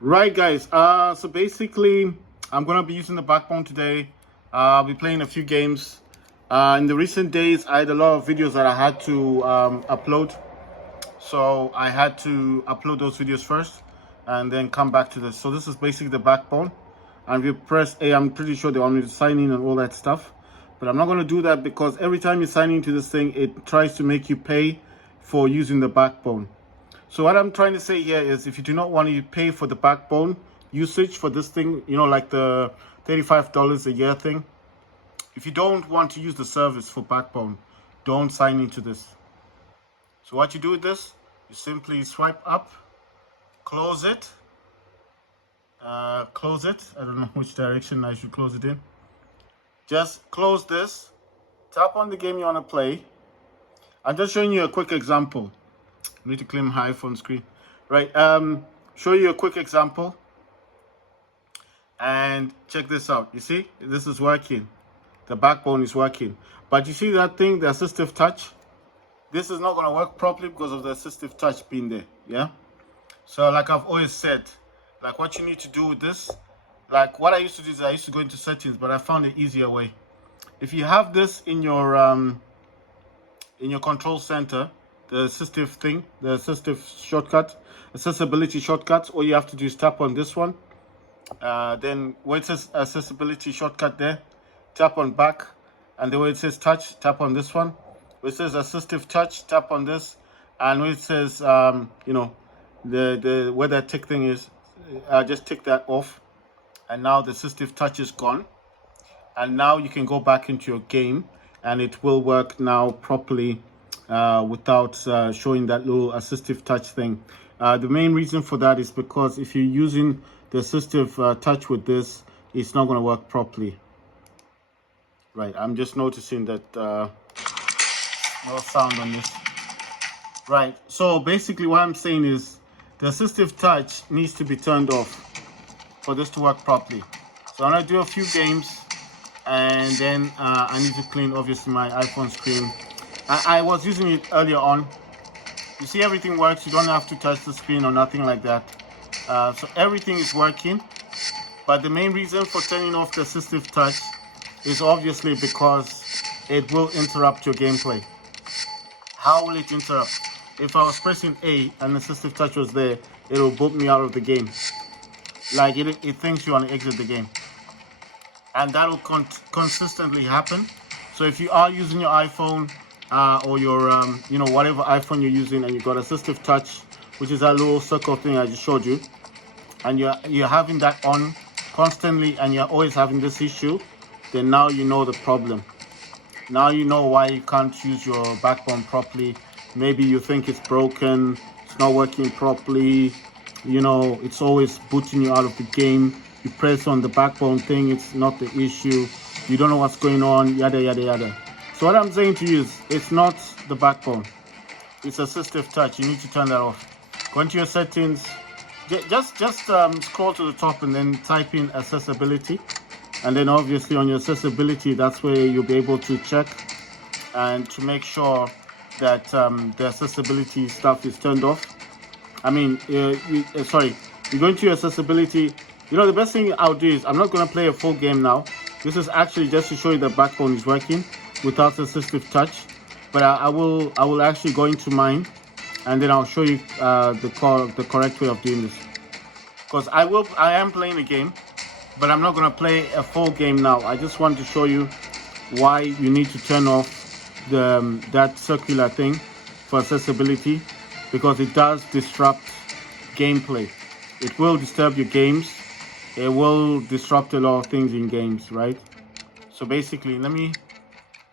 Right, guys. So basically, I'm gonna be using the backbone today. I'll be playing a few games. In the recent days, I had a lot of videos that I had to upload, so I had to upload those videos first, and then come back to this. So this is basically the backbone, and if you press A, I'm pretty sure they want me to sign in and all that stuff, but I'm not gonna do that because every time you sign into this thing, it tries to make you pay for using the backbone. So what I'm trying to say here is if you do not want to pay for the backbone usage for this thing, like the $35 a year thing, if you don't want to use the service for backbone, don't sign into this. So what you do with this, you simply swipe up, close it. I don't know which direction I should close it in. Just close this, tap on the game you want to play. I'm just showing you a quick example. I need to clear my iPhone screen. Right, show you a quick example. And check this out. You see, this is working. The backbone is working. But you see that thing, the assistive touch? This is not going to work properly because of the assistive touch being there. Yeah? So like I've always said, like what you need to do with this, like what I used to do is I used to go into settings, but I found an easier way. If you have this in your control center, the assistive thing, the assistive shortcut, accessibility shortcuts, all you have to do is tap on this one. Then where it says accessibility shortcut there, tap on back, and the way it says touch, tap on this one. Where it says assistive touch, tap on this, and where it says the where that tick thing is, just tick that off, and now the assistive touch is gone, and now you can go back into your game, and it will work now properly without showing that little assistive touch thing. The main reason for that is because if you're using the assistive touch with this, it's not going to work properly. Right, I'm just noticing that no sound on this. Right, so basically what I'm saying is the assistive touch needs to be turned off for this to work properly. So I'm going to do a few games, and then I need to clean obviously my iPhone screen. I was using it earlier on. You see, everything works. You don't have to touch the screen or nothing like that. So everything is working, but the main reason for turning off the assistive touch is obviously because it will interrupt your gameplay. How will it interrupt? If I was pressing A and assistive touch was there, it will boot me out of the game. Like it thinks you want to exit the game, and that will consistently happen. So if you are using your iPhone or your whatever iPhone you're using, and you've got assistive touch, which is that little circle thing I just showed you, and you're having that on constantly, and you're always having this issue, then now you know the problem. Now you know why you can't use your backbone properly. Maybe you think it's broken, it's not working properly, it's always booting you out of the game. You press on the backbone thing, it's not the issue. You don't know what's going on, yada yada yada. So what I'm saying to you is, it's not the backbone, it's assistive touch. You need to turn that off. Go into your settings, just scroll to the top and then type in accessibility, and then obviously on your accessibility, that's where you'll be able to check and to make sure that the accessibility stuff is turned off. I mean, you go into your accessibility. The best thing I'll do is, I'm not going to play a full game now. This is actually just to show you the backbone is working without assistive touch, but I will actually go into mine, and then I'll show you the correct way of doing this, because I am playing a game, but I'm not going to play a full game now. I just want to show you why you need to turn off that circular thing for accessibility, because it does disrupt gameplay. It will disturb your games. It will disrupt a lot of things in games, right? So basically, I'm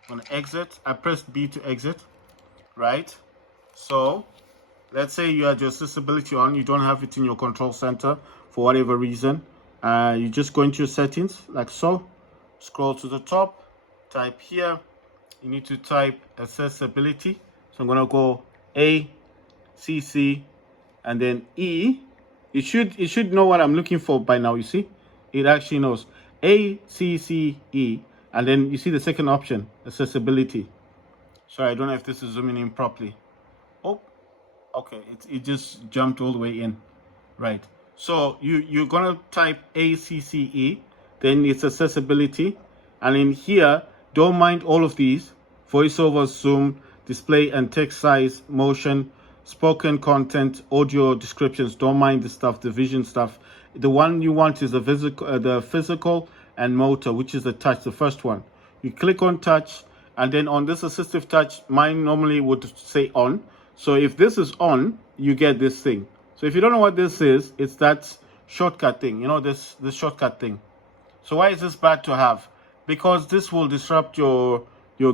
gonna exit. I pressed B to exit, right? So let's say you had your accessibility on, you don't have it in your control center for whatever reason. You just go into your settings like so, scroll to the top, type here. You need to type accessibility. So I'm gonna go A, C, C, and then E. It should know what I'm looking for by now. You see, it actually knows A, C, C, E, and then you see the second option, accessibility. Sorry, I don't know if this is zooming in properly. Oh, okay, it just jumped all the way in, right? So you're gonna type ACCE, then it's accessibility, and in here, don't mind all of these: voiceover, zoom, display and text size, motion, spoken content, audio descriptions. Don't mind the stuff, the vision stuff. The one you want is the physical and motor, which is the touch, the first one. You click on touch, and then on this assistive touch, mine normally would say on. So if this is on, you get this thing. So if you don't know what this is, it's that shortcut thing, you know, this shortcut thing. So why is this bad to have? Because this will disrupt your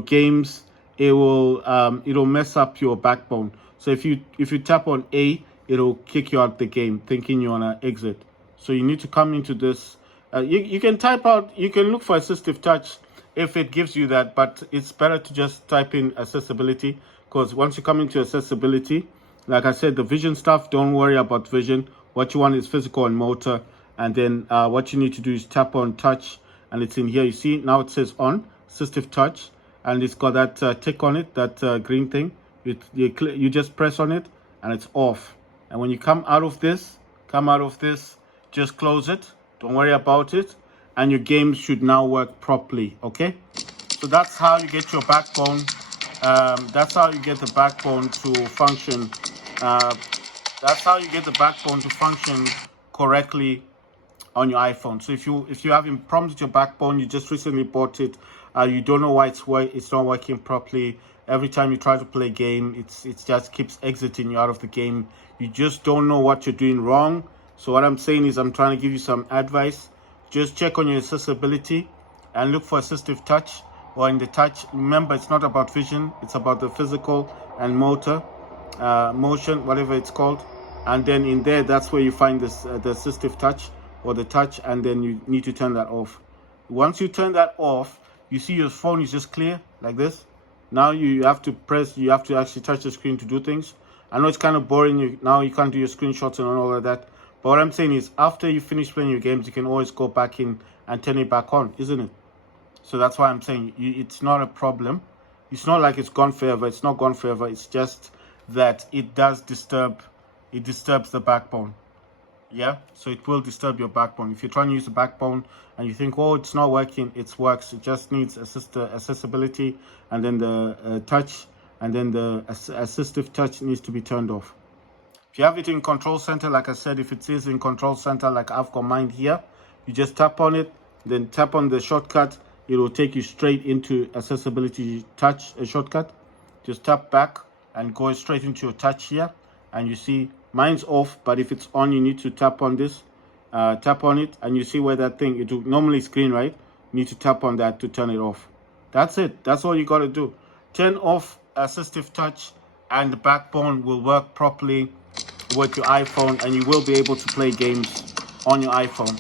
games. It'll mess up your backbone. So if you tap on A, it'll kick you out the game, thinking you wanna exit. So you need to come into this. You can type out. You can look for assistive touch if it gives you that, but it's better to just type in accessibility, because once you come into accessibility, like I said, the vision stuff, don't worry about vision. What you want is physical and motor. And then what you need to do is tap on touch, and it's in here. You see, now it says on, assistive touch, and it's got that tick on it, that green thing. You just press on it, and it's off. And when you come out of this, just close it. Don't worry about it. And your game should now work properly, okay? So that's how you get your backbone. That's how you get the backbone to function. That's how you get the backbone to function correctly on your iPhone. So if you having problems with your backbone, you just recently bought it, you don't know why it's not working properly. Every time you try to play a game, it just keeps exiting you out of the game. You just don't know what you're doing wrong. So what I'm saying is, I'm trying to give you some advice. Just check on your accessibility and look for assistive touch, or in the touch. Remember, it's not about vision, it's about the physical and motor, motion, whatever it's called. And then in there, that's where you find this the assistive touch or the touch, and then you need to turn that off. Once you turn that off, you see your phone is just clear like this. Now you have to actually touch the screen to do things. I know it's kind of boring. Now you can't do your screenshots and all of that. But what I'm saying is, after you finish playing your games, you can always go back in and turn it back on, isn't it? So that's why I'm saying it's not a problem. It's not like it's gone forever. It's not gone forever. It's just that it does disturb. It disturbs the backbone. Yeah, so it will disturb your backbone. If you're trying to use the backbone and you think, oh, it's not working, it works. It just needs accessibility, and then the touch, and then the assistive touch needs to be turned off. If you have it in control center, like I said, if it is in control center, like I've got mine here, you just tap on it, then tap on the shortcut. It will take you straight into accessibility touch, a shortcut. Just tap back and go straight into your touch here, and you see mine's off, but if it's on, you need to tap on this, tap on it, and you see where that thing, it will normally is green, right? You need to tap on that to turn it off. That's it. That's all you got to do. Turn off assistive touch, and the backbone will work properly with your iPhone, and you will be able to play games on your iPhone.